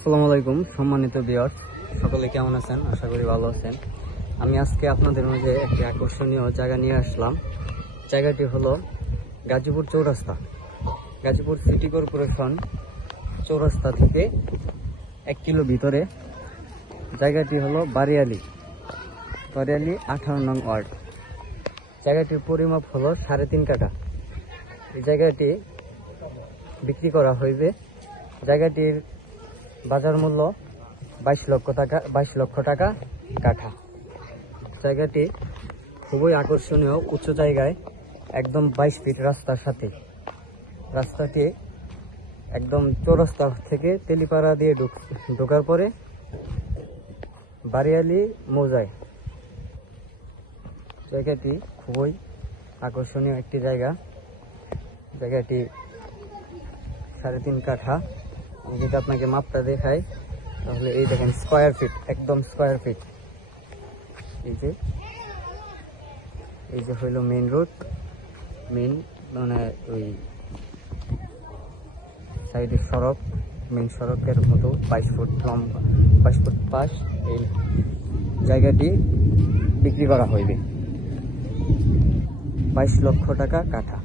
আসসালামু আলাইকুম সম্মানিত ভিউয়ার্স, সকলে কেমন আছেন? আশা করি ভালো আছেন। আমি আজকে আপনাদের মাঝে একটি আকর্ষণীয় জায়গা নিয়ে আসলাম। জায়গাটি হলো গাজীপুর চৌরাস্তা। গাজীপুর সিটি কর্পোরেশন চৌরাস্তা থেকে 1 কিলো ভিতরে। জায়গাটি হলো বারিয়ালি 18 নং ওয়ার্ড। জায়গাটির পরিমাপ হলো 3.5 কাঠা। এই জায়গাটি বিক্রি করা হইবে। জায়গাটির বাজার মূল্য 22 লক্ষ টাকা কাঠা। জায়গাটি খুবই আকর্ষণীয়, উঁচু জায়গায়, একদম 22 ফিট রাস্তার সাথে। রাস্তাটি একদম চৌরাস্তা থেকে তেলিপাড়া দিয়ে ঢোকার পরে বারিয়ালি মৌজায়। জায়গাটি খুবই আকর্ষণীয় একটি জায়গা। জায়গাটি 3.5 কাঠা। আমি যদি আপনাকে মাপটা দেখাই তাহলে এই দেখেন স্কোয়ার ফিট, একদম স্কোয়ার ফিট। এই যে হইল মেইন রোড, মানে ওই সাইডের সড়ক, মেইন সড়কের মতো 22 ফুট লম্বা, 22 ফুট পাশ। এই জায়গাটি বিক্রি করা হইবে 22 লক্ষ টাকা কাঠা।